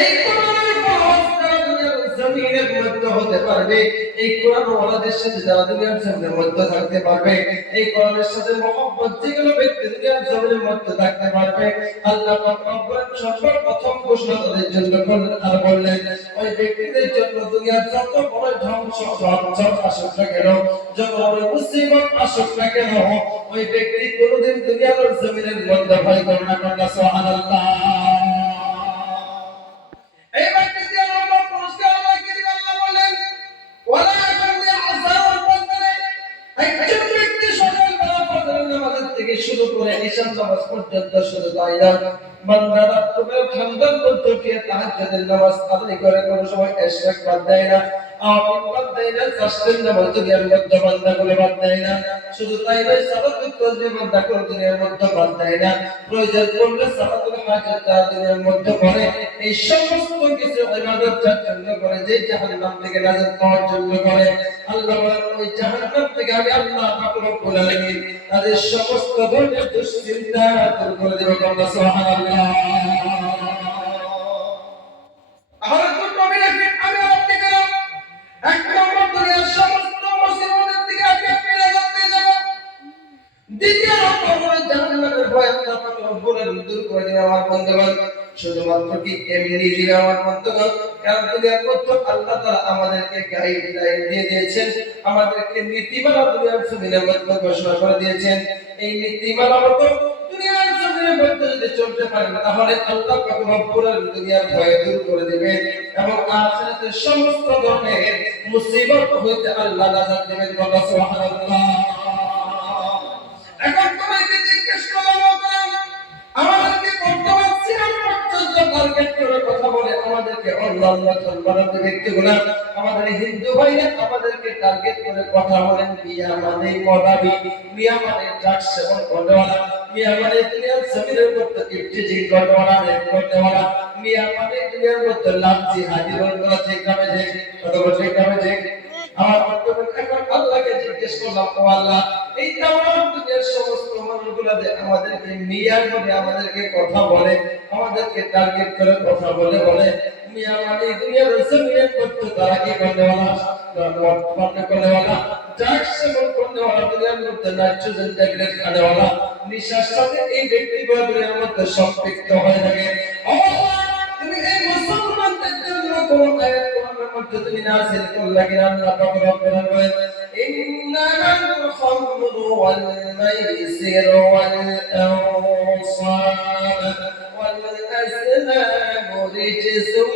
এই কোরআনের ফলস যারা দুনিয়ার জমিনের মধ্যে হতে পারবে, এই কোরআন ওয়ালাদের সাথে যারা দুনিয়ার জমিনের মধ্যে থাকতে পারবে, এই কোরআনের সাথে মহব্বত যেগুলো ব্যক্তি দুনিয়ার জমিনের মধ্যে থাকতে পারবে, আল্লাহ পাক রব্বুল সর্বপ্রথম ঘোষণা তাদের জন্য করলেন আর বললেন, ওই ব্যক্তিদের জন্য দুনিয়ার যত বড় ধ্বংস আসুক না কেন, যত বড় মুসিবত আসুক না কেন, ওই ব্যক্তি কোনোদিন দুনিয়ার জমিনের মধ্যে ভয় করে না। সুবহানাল্লাহ। এই ব্যক্তিকে আল্লাহ পুরস্কার আল্লাহকে দিবেন। আল্লাহ বলেন, ওয়ালা ইয়াকুনি আযাবুল বান্দারে, একজন ব্যক্তি সকালবেলা ফজর নামাজ থেকে শুরু করে ঈশা নামাজ পর্যন্ত শুধু তাই না, বান্দা রাত্রে ঠান্ডার মধ্যে গিয়ে তাহাজ্জুদের নামাজ আদায় করে, কোন সময় ইশরাক বাদ দেয় না, আওয়াজ বাদ দেয় না, সাস্তেন নামাজ দুনিয়ার মধ্যে বান্দা করে বাদ দেয় না। শুধু তাই নয়, সালাতুল তাসবিহ বান্দা করে দুনিয়ার মধ্যে বাদ দেয় না। প্রয়োজন পড়লে সালাতুল হাজাত তারা দুনিয়ার মধ্যে করে। এই সমস্ত কিছু ইবাদতের জন্য করে, যে জাহান্নাম থেকে নাজাত পাওয়ার জন্য করে। আল্লাহ বলেন, ওই জাহান্নাম থেকে আমি আল্লাহ পাক রব্বুল আলামিন তাদের সমস্ত ধরনের দুশ্চিন্তা দূর করে দেব। সুবহানাল্লাহ। আমার তো কবি রাখেন, আমি আপনি গেলাম এক নম্বর দুনিয়ার সমস্ত মুসিবতের দিকে আগে ফিরে যেতে যাব। দ্বিতীয় নম্বর জাহান্নামের ভয় আল্লাহ পাক রব্বুল আলামিন দূর করে দেন। আমার বন্ধুগণ, শুধুমাত্র কি এমনি দিবে আমার বন্ধুগণ, কারণ দুনিয়ার মধ্যে আল্লাহ তাআলা আমাদেরকে গাইডলাইন দিয়ে দিয়েছেন, আমাদেরকে নীতিমালা দুনিয়ার জমিনের মধ্যে ঘোষণা করে দিয়েছেন। এই নীতিমালা মতো দুনিয়ার জমিনের মধ্যে যদি চলতে পারেন, তাহলে আল্লাহ পাক রব্বুল আলামিন দুনিয়ার ভয় দূর করে দিবেন এবং আখিরাতের সমস্ত ধরনের মুসিবত হইতে আল্লাহ নাজাত দিবেন। সুবহানাল্লাহ। এখন তোমাকে জিজ্ঞেস করলাম, আমাদেরকে বর্তমান সিরাত পর্যন্ত টার্গেট করে কথা বলে, আমাদেরকে আল্লাহ সম্মানিত ব্যক্তিগুলো, আমাদের হিন্দু ভাইরা আমাদেরকে টার্গেট করে কথা বলেন, মিয়া মানে মদাবি, মিয়া মানে ড্রাগস সেবন করেওয়ালা, মিয়া মানে দুনিয়ার জমিনের মধ্যে ইফতিজি করেওয়ালা, রেপ করেওয়ালা, মিয়া মানে দুনিয়ার মধ্যে লাভ জিহাদি করা, ঠিক নামে যে কথা বলছে, ঠিক নামে যে আমার বন্ধুগণ, এখন আল্লাহকে জিজ্ঞেস করলাম, ও আল্লাহ, এই তামাম দুনিয়ার সমস্ত মানুষগুলো যে আমাদেরকে মিয়া করে আমাদেরকে কথা বলে, আমাদেরকে টার্গেট করে কথা বলে, মিয়া মানে দুনিয়ার জমিনের মধ্যে তারা কি করেওয়ালা, মদ করেওয়ালা, ড্রাগস সেবন করেওয়ালা, দুনিয়ার মধ্যে নাইট্রোজেন ট্যাবলেট খাওয়াওয়ালা, নিশার সাথে এই ব্যক্তিগুলো দুনিয়ার মধ্যে সম্পৃক্ত হয়ে থাকে। আল্লাহ, তুমি এই মুসলমানদের জন্য কোন আয়াত কোরআনের মধ্যে তুমি নাযিল করলে কিনা? আল্লাহ পাক রব্বুল আলামিন, ইন্নামাল খামরু ওয়াল মাইসিরু ওয়াল আনসাব ওয়াল আজলামু রিজসুম